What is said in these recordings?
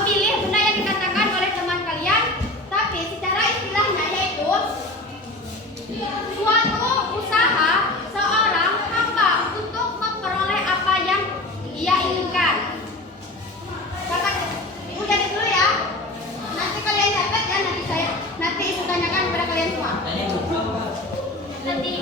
memilih benda yang dikatakan oleh teman kalian, tapi secara istilahnya yaitu suatu usaha seorang hamba untuk memperoleh apa yang ia inginkan. Kakak, udah dulu ya. Nanti kalian catat ya, nanti saya tanyakan kepada kalian semua. Nanti.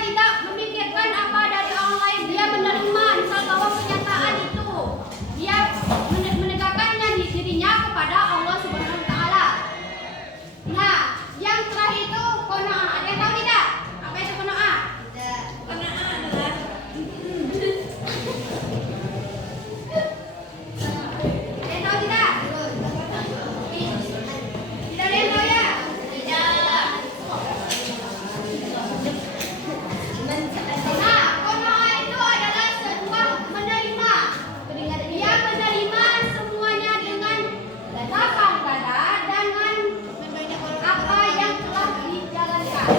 tidak memikirkan apa dari orang lain. Dia menerima misal bahwa kenyataan itu dia menegakkannya di dirinya kepada Allah Subhanahu wa taala. Nah, yang terakhir itu qanaah. Ada yang tahu tidak? Apa itu qanaah? Tidak. Qanaah adalah ada yang tahu tidak? Tidak ada yang tahu ya? Tidak. Nah, qanaah itu adalah sebuah menerima. Dia menerima semuanya dengan lapang dada dengan apa yang telah dijalankan.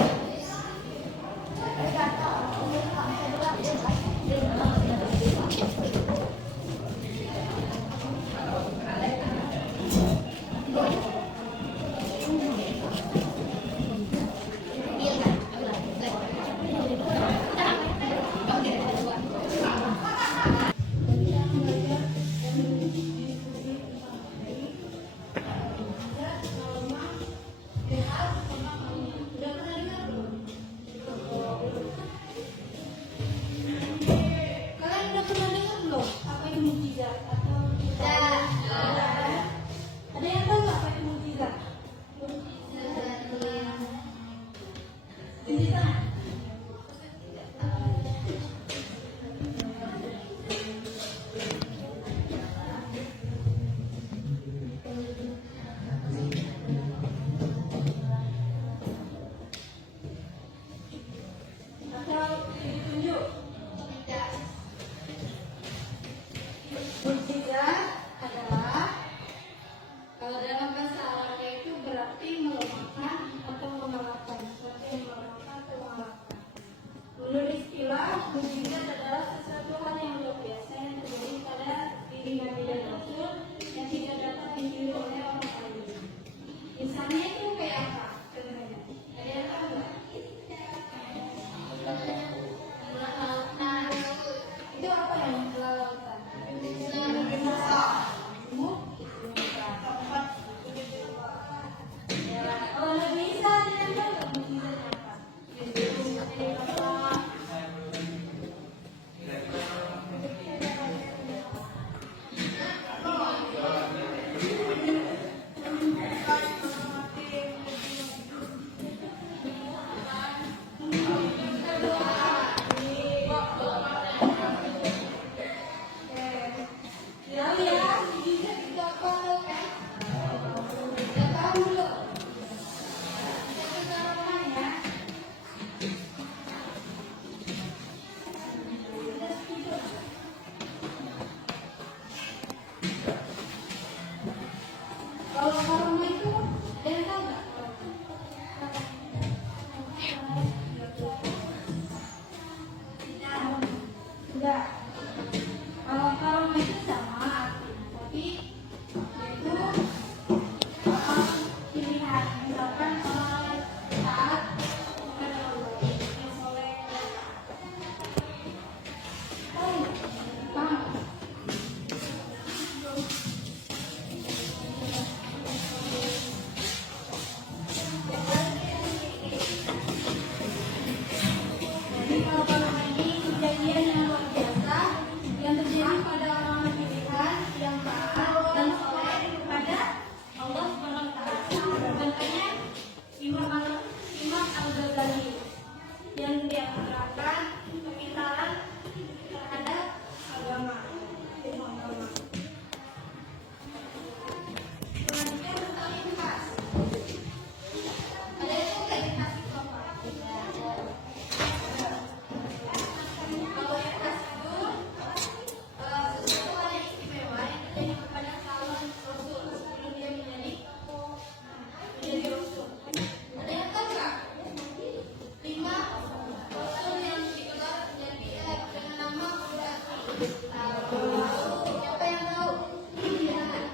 Kalian udah pernah dengar belum apa itu mukjizat atau ada yang tahu nggak apa itu mukjizat? Mukjizat. Atau ditunjuk? Mukjizat adalah kalau dalam bahasa Arabnya itu berarti melemahkan atau mengalahkan, sesuatu yang melemahkan atau mengalahkan. Menurut istilah, mukjizat adalah sesuatu hal yang luar biasa yang terjadi pada diri Nabi dan Rasul yang tidak dapat ditiru oleh orang lain. Misalnya itu kayak apa? Contohnya, ada yang tahu nggak? Itu apa yang melakukan? Kalau nggak bisa, dia tahu nggak mukjizatnya apa? Tahu ya, mukjizat itu apa? Nggak tahu belum? Itu cara ya. Kalau karma itu, ada yang tahu nggak? Enggak. Kalau karma itu sama artinya, tapi itu pilihan. Misalkan orang taat kepada Allah, yang soleh dan tahu nggak? Paham nggak? Jadi kalau karma ini kejadian yang luar biasa yang terjadi pada orang pilihan yang taat dan soleh kepada Allah Subhanahu wa taala. Contohnya Imam Al-Ghazali yang dia menerapkan pemisahan terhadap agama, ilmu agama. Selanjutnya tentang infak. Ada itu nggak infak itu apa? Kalau infak itu sesuatu hal yang istimewa yang terjadi kepada calon rasul sebelum dia menjadi rasul. Ada yang tahu nggak? 5 rasul yang digelar dengan nama Qur'an. Siapa yang tahu? Silakan.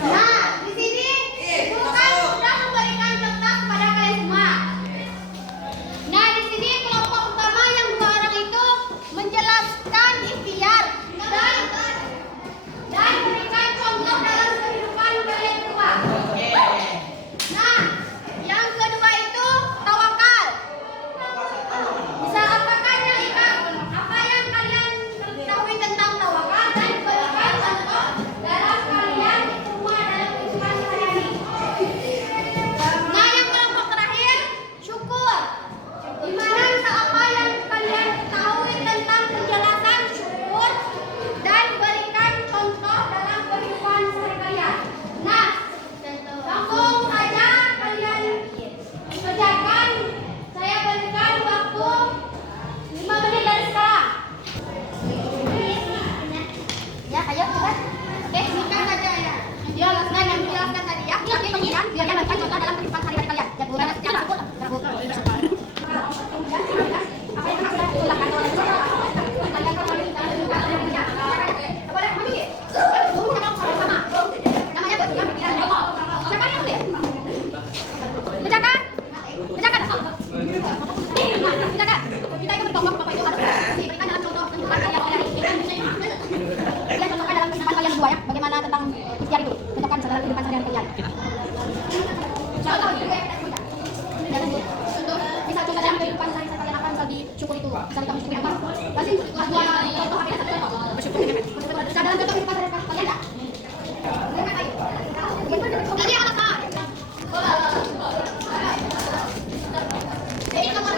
Nah, di sini guru kan sudah memberikan contoh kepada kalian semua. Nah, di sini kelompok utama yang 2 orang itu menjelaskan ikhtiar dan berikan contoh dalam kehidupan kalian semua. Nah, yang kedua itu tawakal. Bisa apakah apa yang kalian ketahui tentang tawakal dan berikan contoh dalam kalian semua dalam kehidupan sehari-hari. Nah, yang kelompok terakhir syukur. Di mana apa yang kalian ketahui tentang penjelasan syukur dan berikan contoh dalam kehidupan sehari-hari. Nah, langsung saja kalian kerjakan. Saya berikan waktu 5 menit dari sekarang. Ya, ayo kita. Oke, singkat saja ya. Jelaskan yang dijelaskan tadi ya. Tapi kemudian biar kalian berikan contoh dalam kehidupan sehari-hari kalian. Ya, Bu. Jangan syukur. Apa yang harus kalian lakukan oleh kalian bagaimana tentang ikhtiar itu? Contohkan dalam kehidupan sehari-hari kalian. Contoh misal contoh dalam kehidupan sehari-hari kalian apa misal disyukur itu? Misal kamu syukur apa? Pasti dua contoh apa satu contoh. Bersyukur. Bisa dalam contoh kehidupan sehari-hari kalian enggak? Tadi alasan. Ini nomor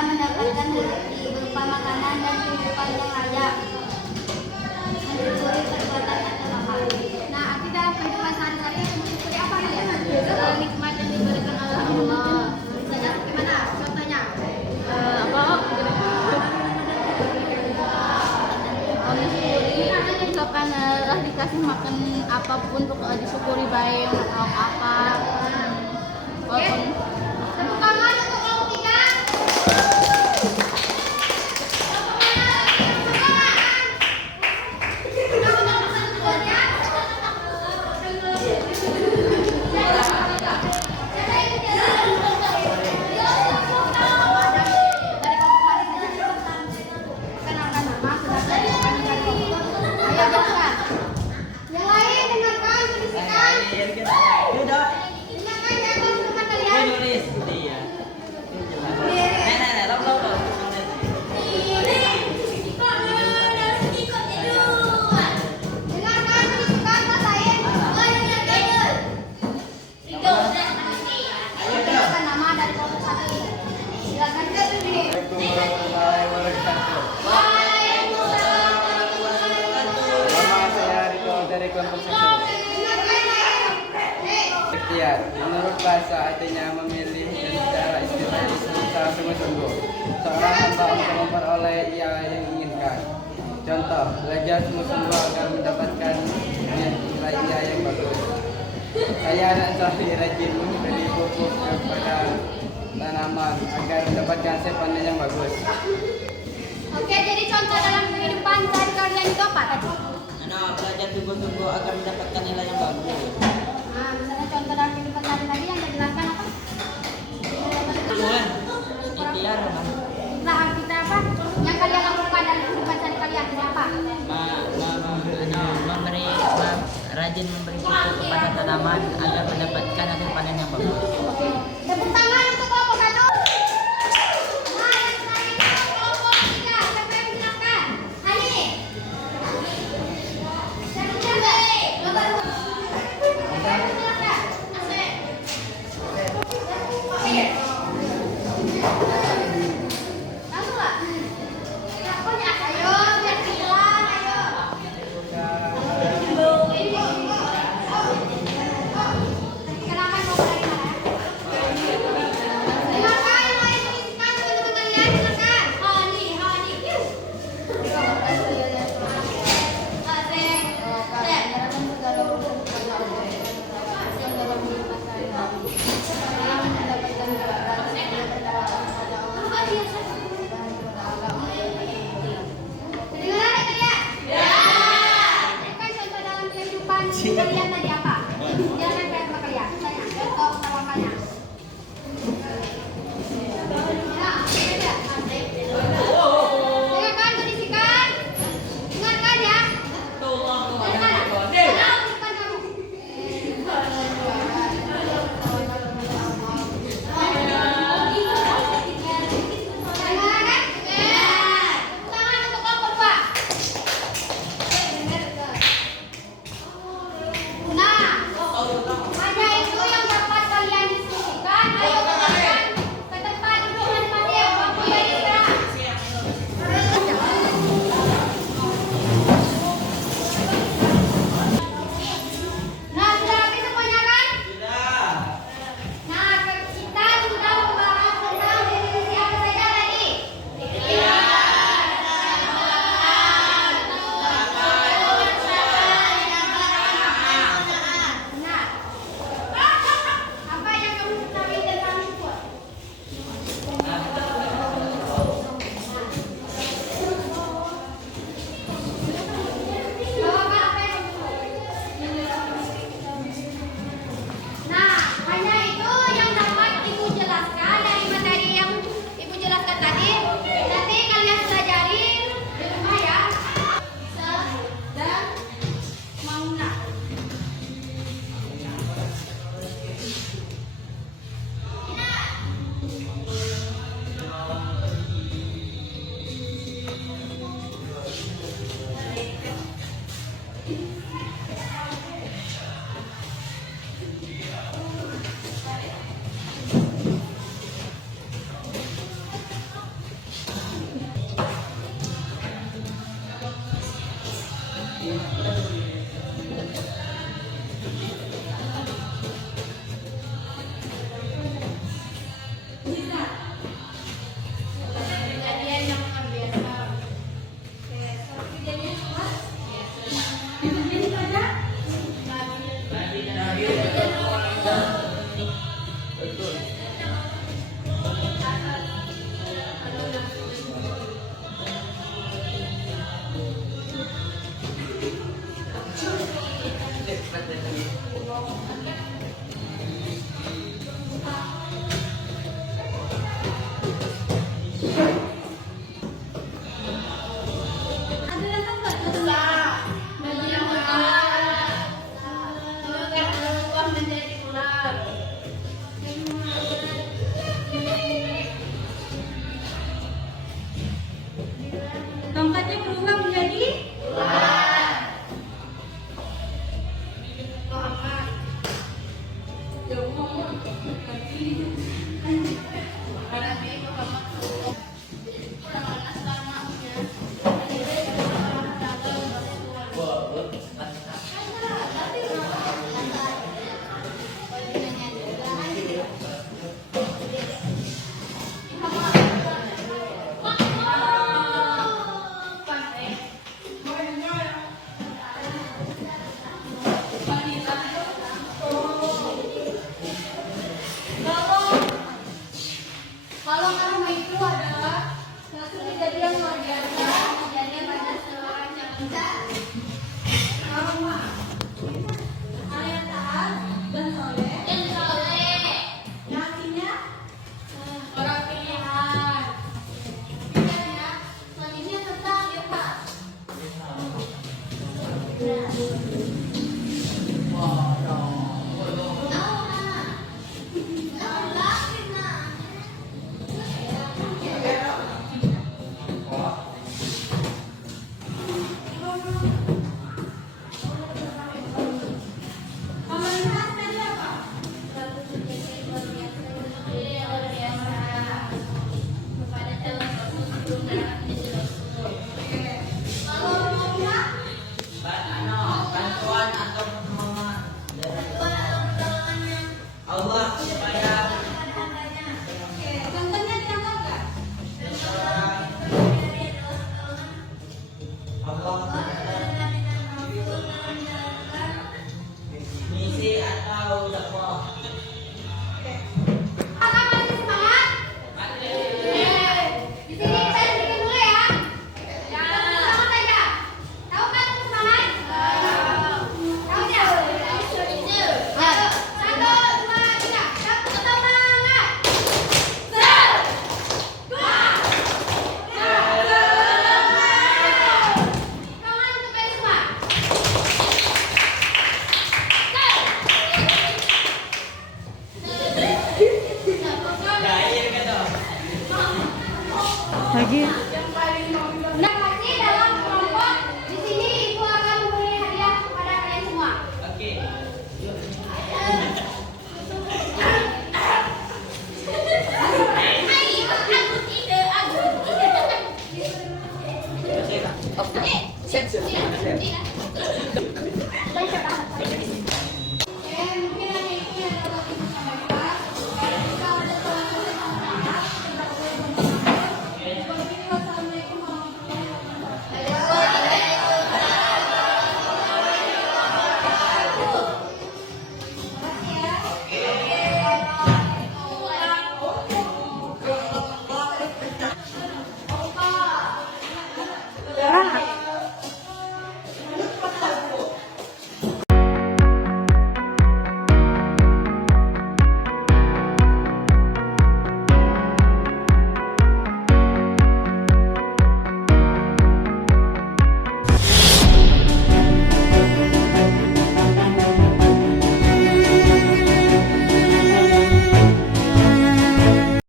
mendapatkan rezeki berupa makanan dan kehidupan yang layak, mensyukuri perbuatan atau amal. Nah, arti dalam kehidupan sehari-hari mensyukuri apa ya? Nikmat yang diberikan oleh Allah. Misalnya gimana? Contohnya? Mensyukuri misalkan dikasih makan apapun untuk disyukuri baik atau apa. Walaupun tepuk tangan untuk kelompok 3. Yang lain dengarkan, tuliskan. Dengarkan ya, teman-teman kalian. Dengarkan, tuliskan, basahin. Tuliskan nama dari kelompok 1 ini. Silakan ke sini. Dari kelompok 1. Ikhtiar, menurut bahasa artinya memilih dan secara istilah berusaha sungguh-sungguh seorang hamba untuk memperoleh yang inginkan. Contoh, belajar sungguh-sungguh agar mendapatkan nilai yang bagus. Saya anak soleh rajin memberi pupuk kepada tanaman agar mendapatkan hasil panen yang bagus. Oke, jadi contoh dalam kehidupan sehari kalian itu apa tadi? belajar sungguh-sungguh agar mendapatkan nilai yang bagus. Nah, misalnya contoh dalam kehidupan sehari-hari yang dijelaskan apa? Tujuan ikhtiar apa? Usaha kita apa? Yang kalian lakukan dalam kehidupan sehari-hari ini apa? Rajin memberi pupuk kepada tanaman agar mendapatkan hasil panen yang bagus. Oke. Tepuk tangan untuk kelompok satu. Nah, yang terakhir itu kelompok tiga. Siapa yang menjelaskan? Ali. Siapa yang menjelaskan? Siapa yang menjelaskan? Asep. Oke. Langsung lah. Pokoknya ayo biar bilang ayo. Silakan mau mulai mana? Silakan mulai tuliskan teman-teman kalian silakan. Hani. Kedengaran ya kalian? Ya. Berikan contoh dalam kehidupan kalian tadi apa? Jangan kayak sama kalian. Tanya, contoh utawakannya. Ya, beda. Dengarkan, kondisikan. Dengarkan ya. Dengarkan. Tahu depan kamu. Dengarkan kan? Tangan untuk kelompok dua. Nah, hanya itu yang dapat kalian diskusikan. Ayo kalian ke tempat duduk masing-masing. Waktu yang istirahat. Nah, sudah habis semuanya kan? Nah, kita sudah membahas tentang definisi apa saja tadi? Benar. Apa yang kamu ketahui tentang siput? Bawakan apa yang kamu ketahui? Nah, hanya itu yang dapat Ibu jelaskan dari materi yang Ibu jelaskan tadi. Nanti kalian pelajari di rumah ya. Dan Mauna. Kejadian yang luar biasa. Kejadian apa? Kejadian pada tongkatnya berubah menjadi Muhammad. Kalau kamu itu Lagi.